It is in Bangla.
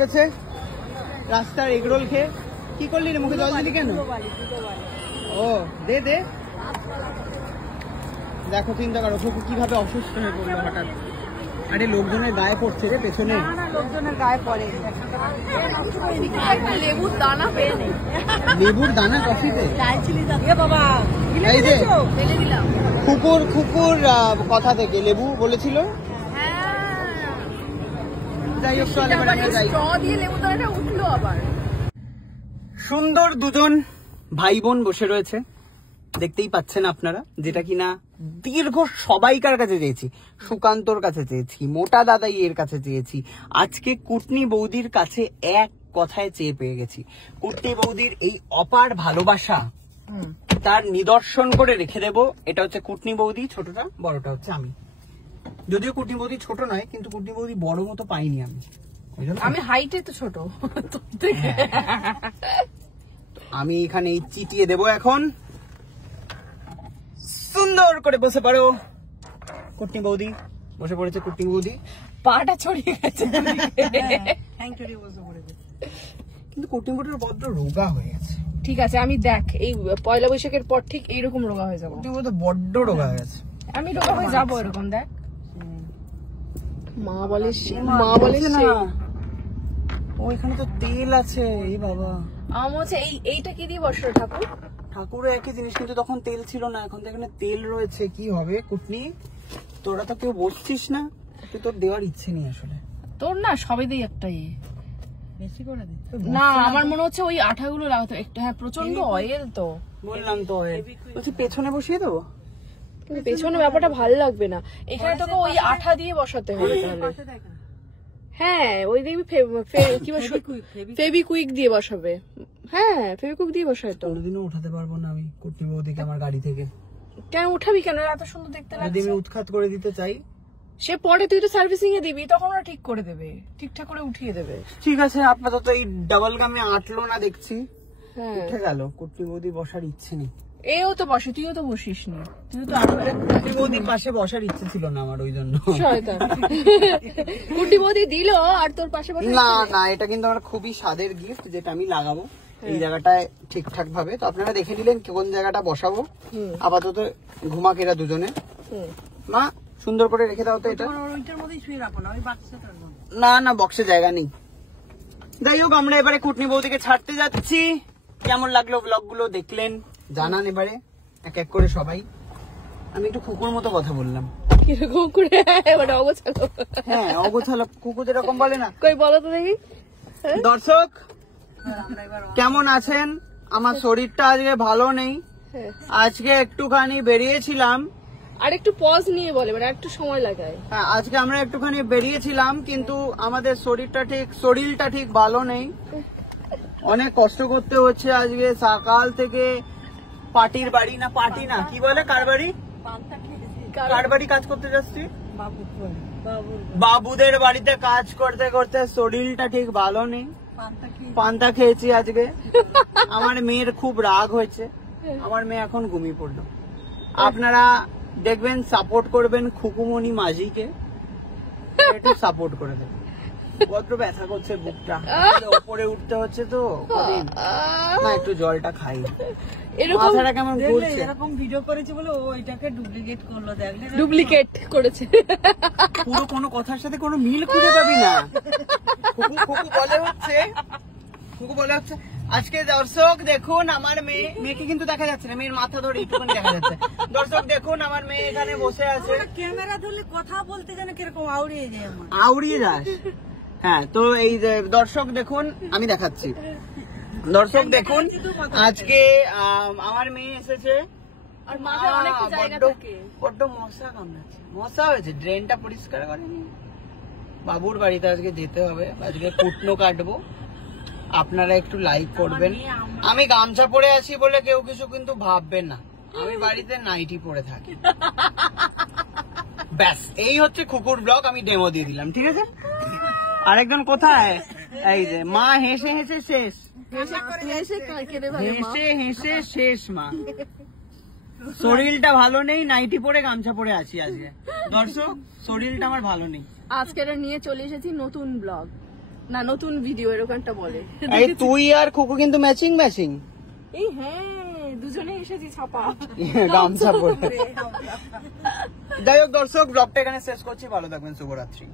পড়েছে রাস্তার এগরোল খেয়ে। কি করলি রে, মুখে জল দিলি কেন? ও দে দে। দেখো চিন্তা করো খুকু কিভাবে অসুস্থ হয়ে পড়লো হঠাৎ। আরে লোকজনের গায়ে পড়ছে রে পেছনে। লোকজনের গায়ে পড়ে। লেবুর দানা পেয়ে নেই। লেবুর দানা কফিতে? বাবা এই যে কুকুর কুকুর কথা থেকে লেবু বলেছিল। যাই হোক সুন্দর দুজন ভাই বোন বসে রয়েছে, দেখতেই পাচ্ছেন আপনারা, যেটা কিনা দীর্ঘ সবাইকার কাছে চেয়েছি। সুকান্তর কাছে চেয়েছি, মোটা দাদাই এর কাছে চেয়েছি, আজকে কুটনি বৌদির কাছে এক কথায় চেয়ে পেয়ে গেছি। কুটনি বৌদির এই অপার ভালোবাসা তার নিদর্শন করে রেখে দেব। এটা হচ্ছে কুটনি বৌদি, ছোটটা, বড়টা হচ্ছে আমি। যদিও কুটনি বৌদি ছোট নয়, কিন্তু কুটনি বৌদি বড় মতো পাইনি আমি। আমি হাইটে তো ছোট। আমি এখানে চিটিয়ে দেব এখন। সুন্দর করে বসে পারো কুটনি বৌদি। বসে পড়েছে কুটনি বৌদি, পাটা ছড়িয়ে গেছে। কিন্তু কুটনি বৌদির বড্ড রোগা হয়ে গেছে। ঠিক আছে, আমি দেখ এই পয়লা বৈশাখের পর ঠিক এইরকম রোগা হয়ে যাবো। কুটনি বৌদি বড্ড রোগা হয়ে গেছে। আমি রোগা হয়ে যাবো এরকম, দেখ। মা বলে না ওইখানে তো তেল আছে। এই বাবা, আমার হচ্ছে এইটা কি দিয়ে বসলো ঠাকুর? ঠাকুরও একই জিনিস, কিন্তু তখন তেল ছিল না, এখন তো এখানে তেল রয়েছে। কি হবে কুটনি, তোরা তো কেউ বসছিস না, তোর দেওয়ার ইচ্ছে নেই আসলে। তোর না সবে দিয়ে একটা বেশি করে দে না। আমার মনে হচ্ছে ওই আঠাগুলো লাগাতে একটু। হ্যাঁ প্রচন্ড অয়েল তো, বললাম তো অয়েল। বলছি পেছনে বসিয়ে দেবো, কিন্তু পেছনে ব্যাপারটা ভালো লাগবে না। এখানে তোকে ওই আঠা দিয়ে বসাতে হবে তাহলে। হ্যাঁ ওই দেখবি ফেবিকুইক দিয়ে বসাবে। হ্যাঁ ফেবিকুইক দিয়ে বসায় তো। কোনোদিনও উঠাতে পারবো না আমি কুটনি বৌদিকে আমার গাড়ি থেকে। কেন উঠাবি কেন? এত সুন্দর দেখতে লাগছে। যদি আমি উৎখাত করে দিতে চাই, সে পরে তুই তো সার্ভিসিং এ দিবি, তখন ওরা ঠিক করে দেবে, ঠিকঠাক করে উঠিয়ে দেবে। ঠিক আছে, আপাতত এই ডাবল গামে আটলো না দেখছি, উঠে গেল। কুটনি বৌদি বসার ইচ্ছে নেই। এও তো বসে, তুইও তো বসিস নি। তুই তো কুটনি বৌদির পাশে বসার ইচ্ছে ছিল না আমার, ওই জন্য। কুটনি বৌদি দিল আর তোর পাশে বসে? না না, এটা কিন্তু আমার খুবই স্বাদের গিফট, যেটা আমি লাগাবো এই জায়গাটায় ঠিকঠাক ভাবে। তো আপনারা দেখে নিলেন কোন জায়গাটা বসাবো। আপাতত ঘুমাক এরা দুজনে। মা সুন্দর করে রেখে দাও তো এটা। না না, বক্সে জায়গা নেই। যাই হোক, আমরা এবারে কুটনি বৌদিকে ছাড়তে যাচ্ছি। কেমন লাগলো ব্লগ গুলো দেখলেন জানান এবারে এক এক করে সবাই। আমি একটু কুকুর মতো কথা বললাম। কিরকম করে? অগোছালো। হ্যাঁ অগোছালো, কুকুর যেরকম বলে না। কই বলো তো দেখি। দর্শক কেমন আছেন? আমার শরীরটা আজকে ভালো নেই, আজকে একটুখানি বেরিয়েছিলাম। আর একটু পজ নিয়ে বলে, মানে একটু সময় লাগায়। হ্যাঁ আজকে আমরা একটুখানি বেরিয়েছিলাম, কিন্তু আমাদের শরীরটা ঠিক ভালো নেই। অনেক কষ্ট করতে হচ্ছে আজকে সকাল থেকে। পার্টির বাড়ি না, পার্টি না, কি বলে, কার বাড়ি কাজ করতে যাচ্ছি? বাবুদের বাড়িতে কাজ করতে করতে শরীরটা ঠিক ভালো নেই। পান্তা খেয়েছি আজকে। আমার মেয়ের খুব রাগ হয়েছে, আমার মেয়ে এখন ঘুমিয়ে পড়লো। আপনারা দেখবেন, সাপোর্ট করবেন খুকুমণি মাঝিকে, একটু সাপোর্ট করে দেবেন। কত ব্যথা করছে বুকটা, উপরে উঠতে হচ্ছে তো কদিন না, একটু জলটা খাই। মাথাটা কেমন ঘুরছে। এরকম ভিডিও করেছে বলে ও এটাকে ডুপ্লিকেট করলো, দেখলে ডুপ্লিকেট করেছে। পুরো কোনো কথার সাথে কোনো মিল খুঁজে পাবি না। খুকু বলে হচ্ছে আজকে দর্শক দেখুন আমার মেয়েকে কিন্তু দেখা যাচ্ছে না, মেয়ের মাথা ধরে একটুখানি দেখা যাচ্ছে। দর্শক দেখুন আমার মেয়ে এখানে বসে আছে। ক্যামেরা ধরলে কথা বলতে যেন কিরকম আউড়িয়ে যায়, আউড়িয়ে যাস। হ্যাঁ তো এই যে দর্শক দেখুন, আমি দেখাচ্ছি। দর্শক দেখুন আজকে আমার মেয়ে এসেছে, আর মাথায় অনেকটা জায়গা থাকে। বড্ড মশা কামড়াচ্ছে, মশা হয়েছে, ড্রেনটা পরিষ্কার করেনি। বাবুর বাড়িতে আজকে যেতে হবে, আজকে কুটনো কাটবো। আপনারা একটু লাইক করবেন। আমি গামছা পরে আছি বলে কেউ কিছু কিন্তু ভাববেন না, আমি বাড়িতে নাইটি পরে থাকি। ব্যাস, এই হচ্ছে কুকুর ব্লগ, আমি ডেমো দিয়ে দিলাম, ঠিক আছে? আরেকজন কোথায়? এই যে মা হেসে হেসে শেষ, হেসে শেষ মা। শরীরটা ভালো নেই, নাইটি পরে গামছা পরে আছি আজকে। দর্শক শরীরটা আমার ভালো নেই। আজকে নিয়ে চলে এসেছি নতুন ব্লগ। না নতুন ভিডিও এরকমটা বলে। এই তুই আর খুকু কিন্তু ম্যাচিং ম্যাচিং এই হ্যাঁ দুজনে এসেছি ছাপা গামছা পরে। যাই হোক দর্শক, ব্লগটা এখানে শেষ করছি, ভালো থাকবেন, শুভরাত্রি।